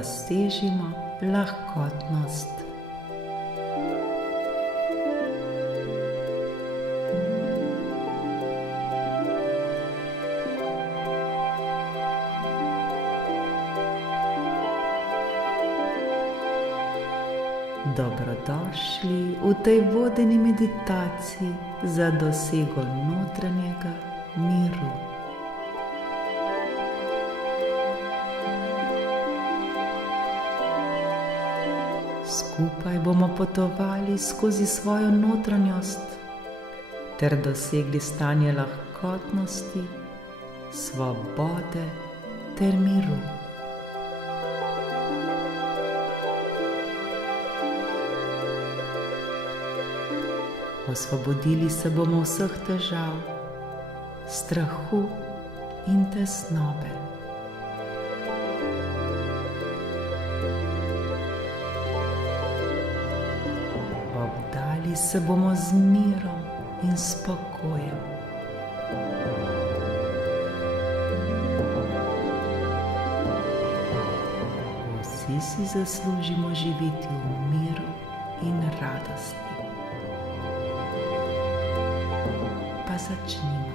dosežimo lahkotnost. Dobrodošli v tej vodeni meditaciji za dosego notranjega miru. Skupaj bomo potovali skozi svojo notranjost ter dosegli stanje lahkotnosti, svobode ter miru. Osvobodili se bomo vseh težav, strahu in tesnobe. Obdali se bomo z mirom in spokojem. Vsi si zaslužimo živeti v miru in radosti. Pa začnimo.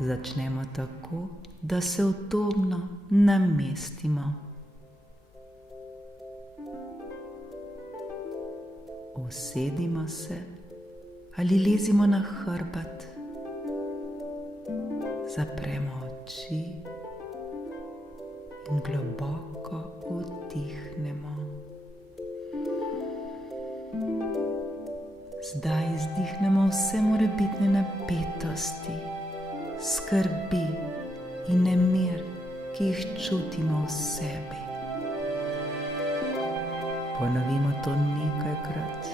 Začnemo tako, da se udobno namestimo. Usedimo se ali lezimo na hrbet. Zapremo oči in globoko vdihnemo. Zdaj izdihnemo vse morebitne napetosti, skrbi in nemir, ki jih čutimo v sebi. Ponovimo to nekajkrat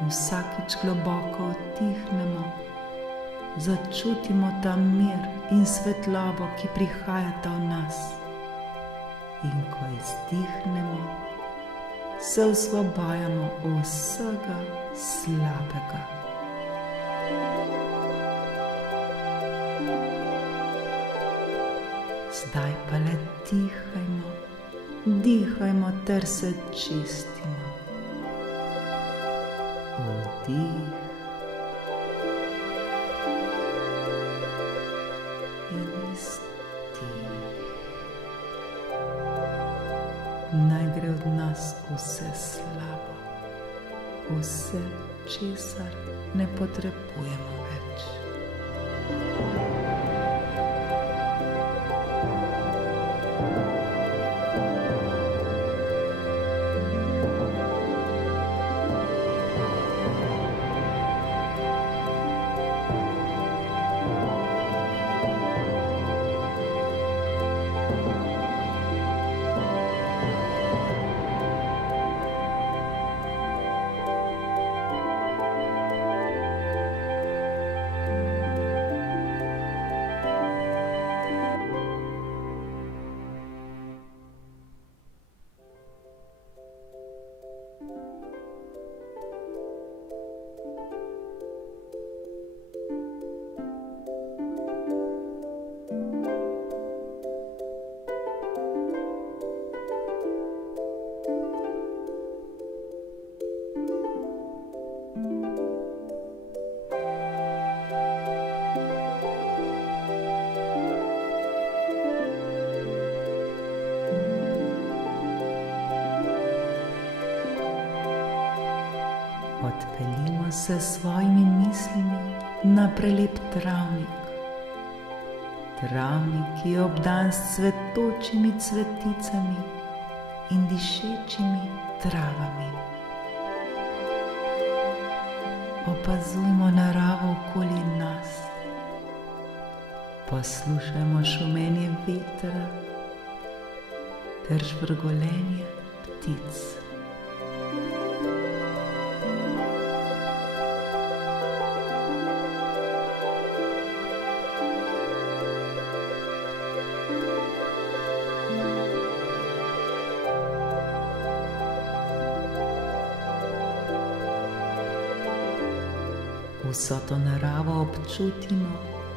in vsakič globoko vdihnemo. Začutimo ta mir in svetlobo, ki prihajata v nas. In ko izdihnemo, se osvobajamo vsega slabega. Zdaj pa le dihajmo ter se čistimo. Vdih. Naj gre od nas vse slabo, vse, česar ne potrebujemo več. Odpeljimo se s svojimi mislimi na prelep travnik. Travnik, ki je obdan s cvetočimi cveticami in dišečimi travami. Opazujmo naravo okoli nas. Poslušajmo šumenje vetra ter žvrgolenje ptic. Vso to naravo občutimo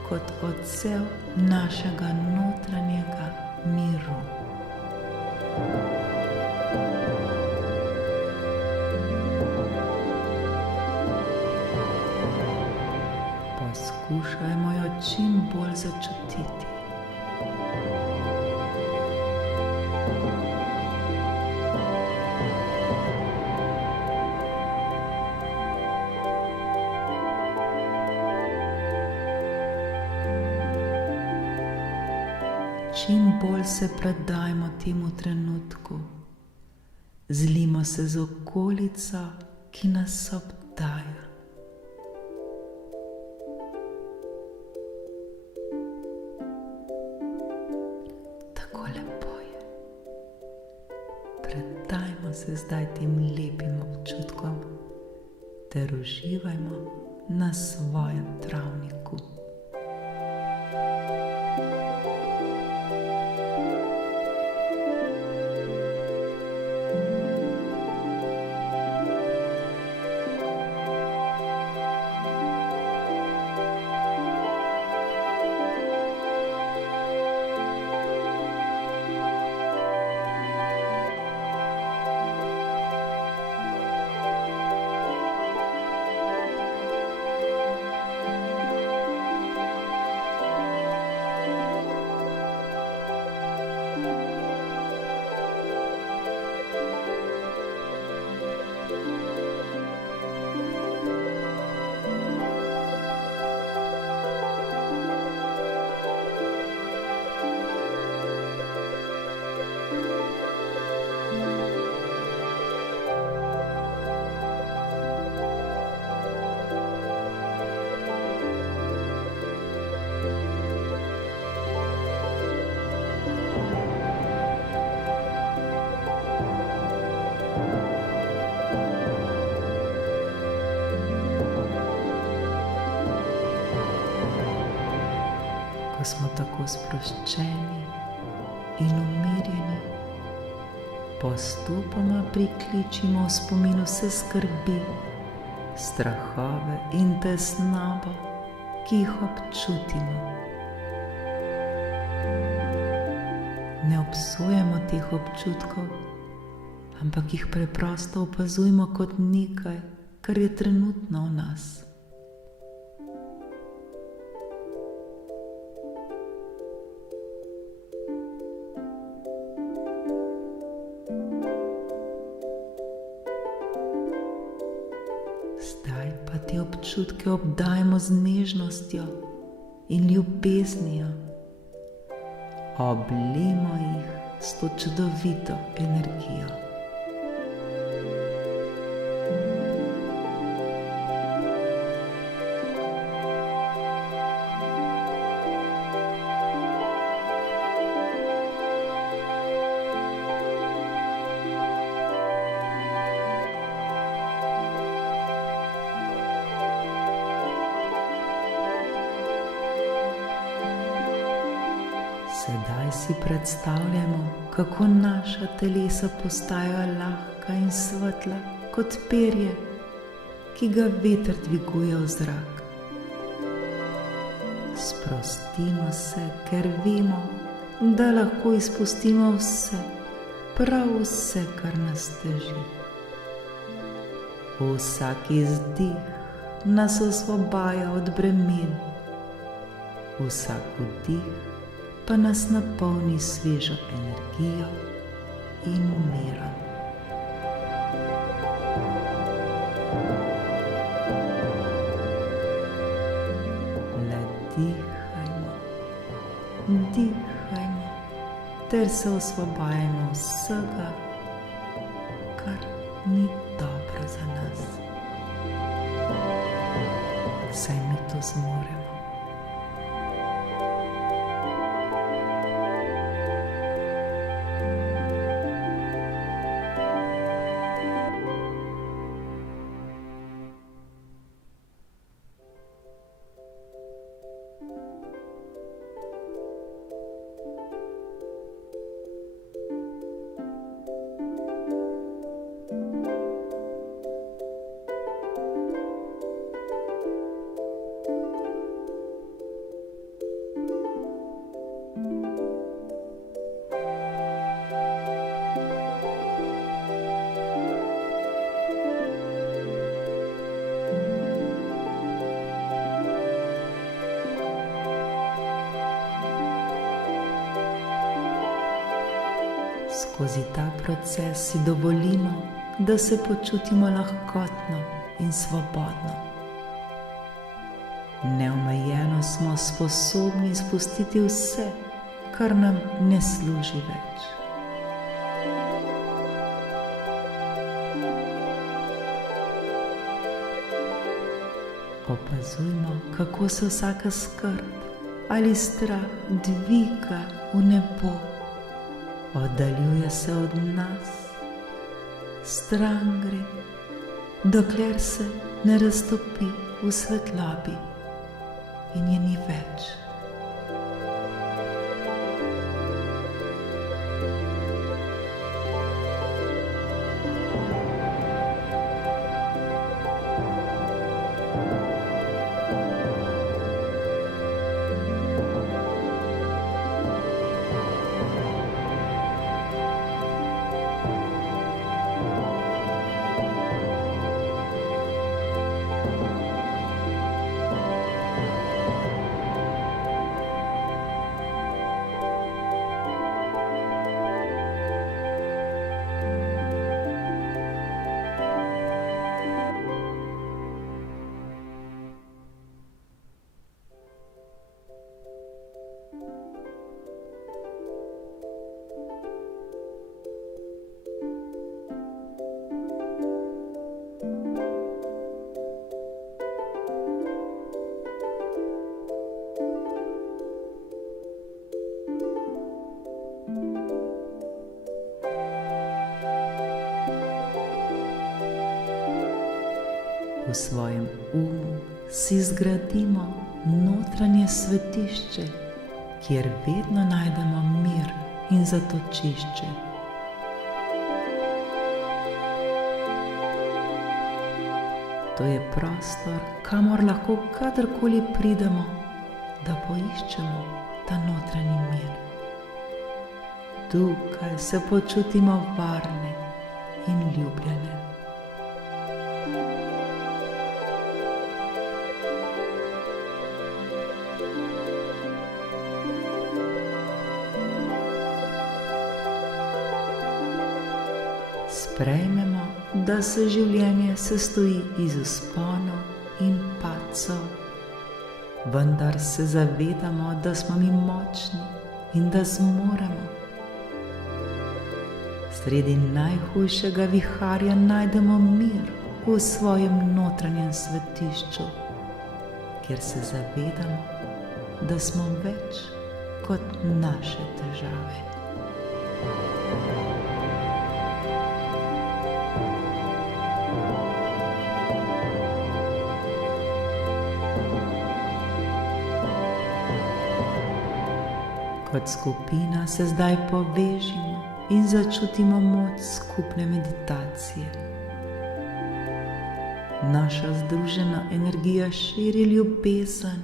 kot odsev našega notranjega miru. Poskušajmo jo čim bolj začutiti. Čim bolj se predajmo temu trenutku, zlimo se z okolico, ki nas obdaja. Tako lepo je. Predajmo se zdaj tem lepim občutkom ter uživajmo na svojem travniku. Ko smo tako sproščeni in umirjeni, postopoma prikličimo v spomin vse skrbi, strahove in tesnobo, ki jih občutimo. Ne obsojamo teh občutkov, ampak jih preprosto opazujmo kot nekaj, kar je trenutno v nas. Zdaj pa te občutke obdajmo z nežnostjo in ljubeznijo. Oblijmo jih s to čudovito energijo. Sedaj si predstavljamo, kako naša telesa postajajo lahka in svetla kot perje, ki ga veter dviguje v zrak. Sprostimo se, ker vemo, da lahko izpustimo vse, prav vse, kar nas teži. Vsak izdih nas osvobaja od bremen, vsak vdih pa nas napolni svežo energijo in mirom. Le dihajmo, dihajmo, ter se osvobajamo vsega, kar ni dobro za nas. Saj mi to zmoremo. Skozi ta proces si dovolimo, da se počutimo lahkotno in svobodno. Neomejeno smo sposobni spustiti vse, kar nam ne služi več. Opazujmo, kako se vsaka skrb ali strah dviga v nebo, oddaljuje se od nas, stran gre, dokler se ne raztopi v svetlobi in je ni več. V svojem umu si zgradimo notranje svetišče, kjer vedno najdemo mir in zatočišče. To je prostor, kamor lahko kadarkoli pridemo, da poiščemo ta notranji mir. Tukaj se počutimo varne in ljubljene. Sprejmemo, da se življenje sestoji iz vzponov in padcev, vendar se zavedamo, da smo mi močni in da zmoremo. Sredi najhujšega viharja najdemo mir v svojem notranjem svetišču, kjer se zavedamo, da smo več kot naše težave. Kot skupina se zdaj povežimo in začutimo moč skupne meditacije. Naša združena energija širi ljubezen,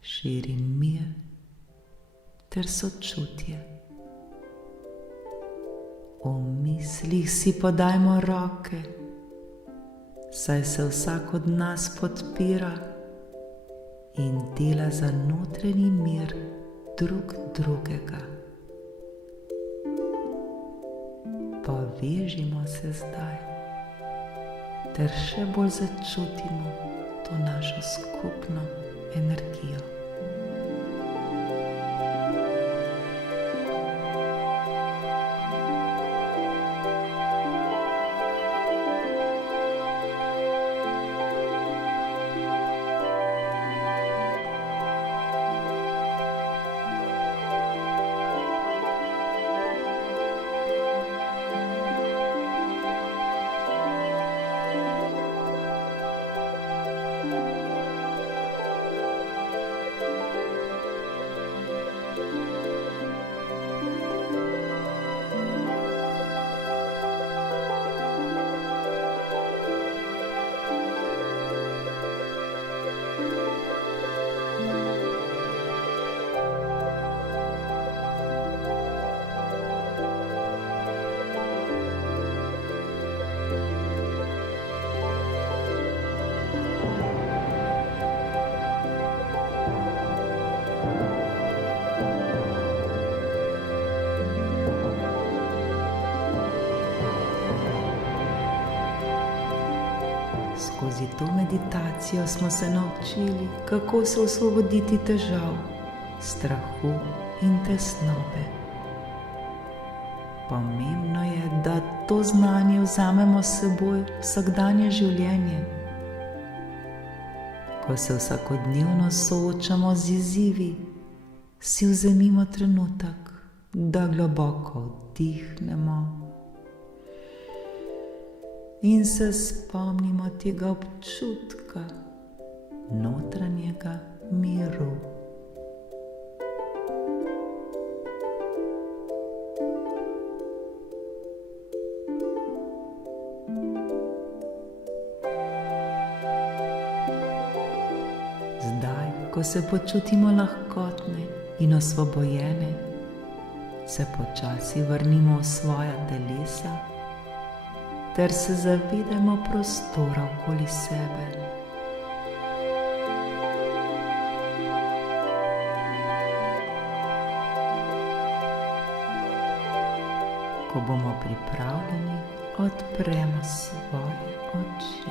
širi mir ter sočutje. V mislih si podajmo roke, saj se vsak od nas podpira in dela za notranji mir drug drugega. Povežimo se zdaj, ter še bolj začutimo to našo skupno energijo. Skozi to meditacijo smo se naučili, kako se osvoboditi težav, strahu in tesnobe. Pomembno je, da to znanje vzamemo s seboj v vsakdanje življenje. Ko se vsakodnevno soočamo z izzivi, si vzemimo trenutek, da globoko vdihnemo in se spomnimo tega občutka notranjega miru. Zdaj, ko se počutimo lahkotne in osvobojene, se počasi vrnimo v svoja telesa ter se zavedamo prostora okoli sebe. Ko bomo pripravljeni, odpremo svoje oči.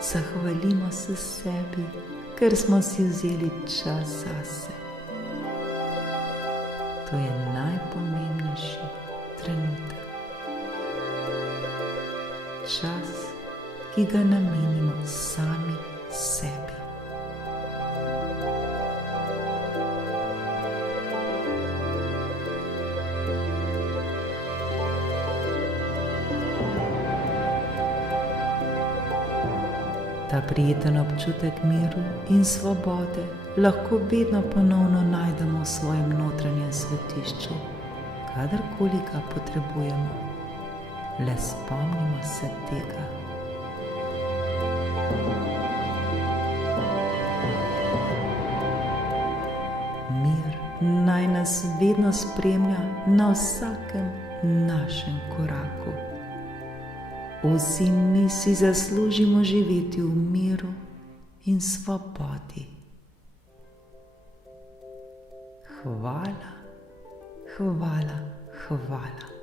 Zahvalimo se sebi, ker smo si vzeli čas zase. To je najpomembnejši trenutek. Čas, ki ga namenimo sami sebi. Ta prijeten občutek miru in svobode lahko vedno ponovno najdemo v svojem notranjem svetišču, kadarkoli ga potrebujemo. Le spomnimo se tega. Mir naj nas vedno spremlja na vsakem našem koraku. Vsi mi si zaslužimo živeti v miru in svobodi. Hvala, hvala, hvala.